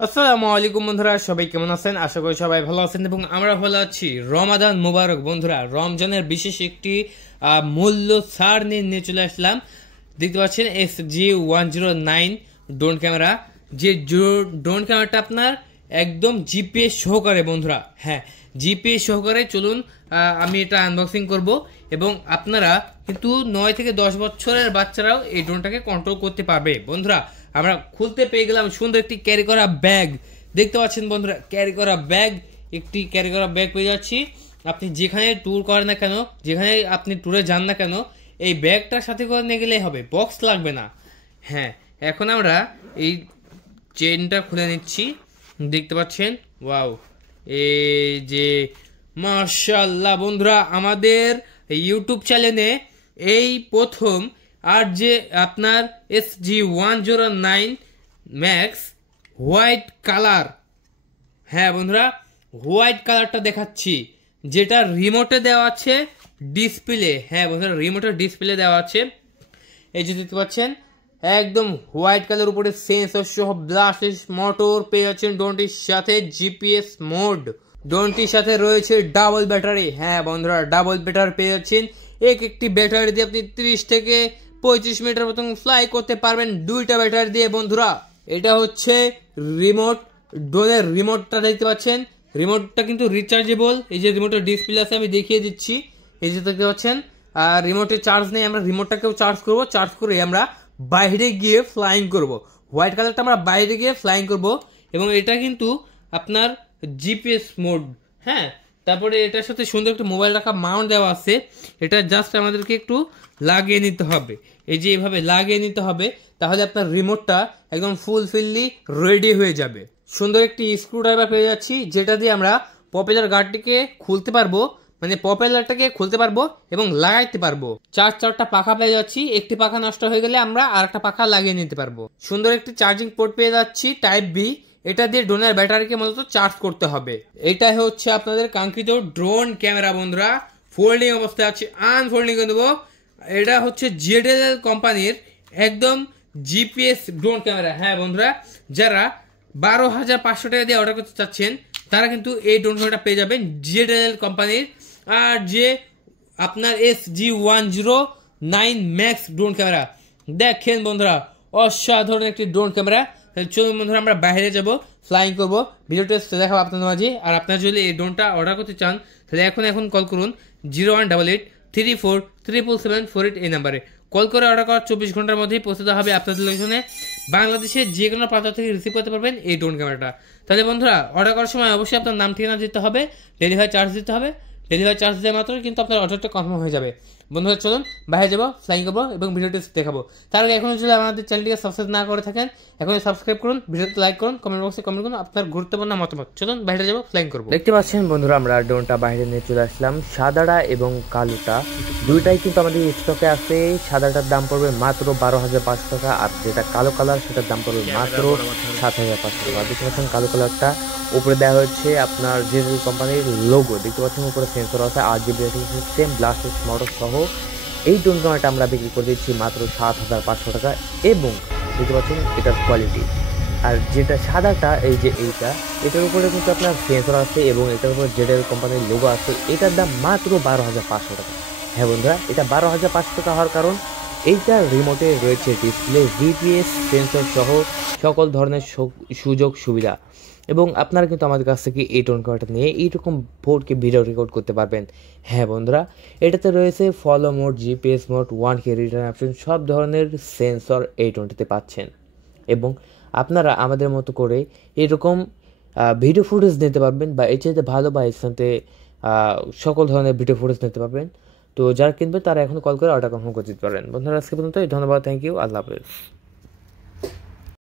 আসসালামু আলাইকুম বন্ধুরা, সবাই কেমন আছেন? আশা করি সবাই ভালো আছেন এবং আমরা ভালো আছি। রমাদান মুবারক বন্ধুরা। রমজানের বিশেষ একটি মূল্য ছাড় নিয়ে চলে আসলাম। দেখতে পাচ্ছেন SG-109 ড্রোন ক্যামেরা। যে ড্রোন ক্যামেরাটা আপনার একদম জিপিএস সহকারে বন্ধুরা। হ্যাঁ, জিপিএস সহকারে। চলুন আমি এটা আনবক্সিং করব এবং আপনারা কিন্তু 9 থেকে 10 বছরের বাচ্চারাও এই ড্রোনটাকে কন্ট্রোল করতে পারবে বন্ধুরা। আমরা খুলতে পেয়ে গেলাম সুন্দর একটি ক্যারি করা ব্যাগ। দেখতে পাচ্ছেন বন্ধুরা, ক্যারি করা ব্যাগ, একটি ক্যারি করা ব্যাগ পেয়ে যাচ্ছি। আপনি যেখানে ট্যুর করেন না কেন, যেখানে আপনি ট্যুরে যান না কেন, এই ব্যাগটার সাথে করে নিয়ে গেলেই হবে, বক্স লাগবে না। হ্যাঁ, এখন আমরা এই চেনটা খুলে নিচ্ছি। দেখতে পাচ্ছেন, ওয়াও, এই যে মাশাআল্লাহ বন্ধুরা, আমাদের ইউটিউব চ্যানেলে এই প্রথম আর যে আপনার SG-109 ম্যাক্স হোয়াইট কালার। হ্যাঁ বন্ধুরা, হোয়াইট কালারটা দেখাচ্ছি, যেটা রিমোটে দেওয়া আছে ডিসপ্লে। হ্যাঁ বন্ধুরা, রিমোটের ডিসপ্লে দেওয়া আছে। এই যে দেখতে পাচ্ছেন একদম হোয়াইট কালার, উপরে সেন্সর সহ ব্লাস্ট মোটর পেয়ে যাচ্ছেন ড্রোনটির সাথে, জিপিএস মোড। ড্রোনটির সাথে রয়েছে ডাবল ব্যাটারি। হ্যাঁ বন্ধুরা, ডাবল ব্যাটারি পেয়ে যাচ্ছেন। একটি ব্যাটারি দিয়ে আপনি 30 থেকে 35 মিনিটের মতন ফ্লাই করতে পারবেন, দুইটা ব্যাটারি দিয়ে বন্ধুরা। এটা হচ্ছে রিমোট, ড্রোনের রিমোটটা দেখতে পাচ্ছেন। রিমোটটা কিন্তু রিচার্জেবল। এই যে রিমোটের ডিসপ্লে আছে, আমি দেখিয়ে দিচ্ছি। এই যে দেখতে পাচ্ছেন, আর রিমোটে চার্জ নেই, আমরা রিমোটটাকেও চার্জ করব। চার্জ করে আমরা বাইরে গিয়ে ফ্লাইং করব। হোয়াইট কালারটা আমরা বাইরে গিয়ে ফ্লাইং করব এবং এটা কিন্তু আপনার জিপিএস মোড। হ্যাঁ, তারপরে এটার সাথে সুন্দর একটা মোবাইল রাখা মাউন্ট দেওয়া আছে। এটা জাস্ট আমাদেরকে একটু লাগিয়ে নিতে হবে। এই যে এইভাবে লাগিয়ে নিতে হবে, তাহলে আপনার রিমোটটা একদম ফুলফিললি রেডি হয়ে যাবে। সুন্দর একটি স্ক্রু ড্রাইভার পেয়ে যাচ্ছি, যেটা দিয়ে আমরা পপুলার গার্ডটিকে খুলতে পারবো, মানে পপুলারটাকে খুলতে পারবো এবং লাগাইতে পারবো। চারটা পাখা পেয়ে যাচ্ছি। একটি পাখা নষ্ট হয়ে গেলে আমরা আরেকটা পাখা লাগিয়ে নিতে পারবো। সুন্দর একটি চার্জিং পোর্ট পেয়ে যাচ্ছি, টাইপ বি। এটা দিয়ে ড্রোনের ব্যাটারিকে মূলত চার্জ করতে হবে। এটাই হচ্ছে আপনাদের কাঙ্ক্ষিত ড্রোন ক্যামেরা বন্ধুরা। ফোল্ডিং অবস্থায় আছে, আনফোল্ডিং করে দেবো। এটা হচ্ছে JDL কোম্পানির একদম জিপিএস ড্রোন ক্যামেরা। হ্যাঁ বন্ধুরা, যারা 12,500 টাকা দিয়ে অর্ডার করতে চাচ্ছেন, তারা কিন্তু এই ড্রোন ক্যামেরাটা পেয়ে যাবেন JDL কোম্পানির। আর যে আপনার SG-109 ম্যাক্স ড্রোন ক্যামেরা, দেখেন বন্ধুরা, অসাধারণ একটি ড্রোন ক্যামেরা। চলুন বন্ধুরা, আমরা বাইরে যাব, ফ্লাইং করব, ভিডিওটা দেখাবো আপনাদের মাঝে। আর আপনারা যদি এই ড্রোনটা অর্ডার করতে চান, তাহলে এখন কল করুন 018834777748 এই নাম্বারে। কল করে অর্ডার করার 24 ঘন্টার মধ্যেই পৌঁছে দেওয়া হবে আপনাদের লোকেশনে। বাংলাদেশের যে কোনো প্রান্ত থেকে রিসিভ করতে পারবেন এই ড্রোন ক্যামেরাটা। তাহলে বন্ধুরা, অর্ডার করার সময় অবশ্যই আপনার নাম ঠিকানা দিতে হবে, ডেলিভারি চার্জ দিতে হবে। ডেলিভারি চার্জ দেওয়া মাত্র কিন্তু আপনার অর্ডারটা কনফার্ম হয়ে যাবে। বন্ধুরা চলুন বাইরে যাবো, ফ্লাইং করবো এবং ভিডিওটি দেখাবো। তার আগে এখনো যদি আমাদের চ্যানেলটিকে সাবস্ক্রাইব না করে থাকেন, এখনই সাবস্ক্রাইব করুন, ভিডিওতে লাইক করুন, কমেন্ট বক্সে কমেন্ট করুন আপনার গুরুত্বপূর্ণ মতামত। চলুন বাইরে যাবো, ফ্লাইং করবো। দেখতে পাচ্ছেন বন্ধুরা, আমরা ড্রোনটা বাইরে নিয়ে চলে আসলাম। সাদাটা এবং কালোটা দুইটাই কিন্তু আমাদের স্টকে আছে। সাদাটার দাম পড়বে মাত্র 12,500 টাকা, আর যেটা কালো কালার সেটার দাম পড়বে মাত্র 7,500 টাকা। দেখতে পাচ্ছেন কালো কালারটা উপরে দেওয়া হচ্ছে আপনার JDL কোম্পানির লোগো। দেখতে পাচ্ছেন উপরে সেন্সর আছে, RGB সিস্টেম, ব্লাস্ট মোটর সহ এই ড্রোন ক্যামেরাটা আমরা বিক্রি করে দিচ্ছি মাত্র 7,500 টাকা। এবং দেখতে পাচ্ছেন এটার কোয়ালিটি। আর যেটা সাদাটা, এই যে এটার উপরে কিন্তু আপনার সেন্সর আছে এবং এটার উপরে JDL কোম্পানির লোগো আছে। এটার দাম মাত্র 12,500 টাকা। হ্যাঁ বন্ধুরা, এটা 12,500 টাকা হওয়ার কারণ এইটার রিমোটে রয়েছে ডিসপ্লে, জিপিএস, সেন্সর সহ সকল ধরনের সুযোগ সুবিধা। এবং আপনারা কিন্তু আমাদের কাছ থেকে এই ড্রোন ক্যামেরাটা নিয়ে এইরকম বোর্ডকে ভিডিও রেকর্ড করতে পারবেন। হ্যাঁ বন্ধুরা, এটাতে রয়েছে follow mode, GPS mode, 1K return option, সব ধরনের সেন্সর এই ড্রোনটিতে পাচ্ছেন। এবং আপনারা আমাদের মতো করে এরকম ভিডিও ফুটেজ নিতে পারবেন, বা এর চাইতে ভালো বা এর সাথে সকল ধরনের ভিডিও ফুটেজ নিতে পারবেন। তো যারা কিনবে তারা এখন কল করে অর্ডার কনফার্ম করে দিতে পারেন। বন্ধুরা আজকে পর্যন্ত ধন্যবাদ, থ্যাংক ইউ, আল্লাহ হাফেজ।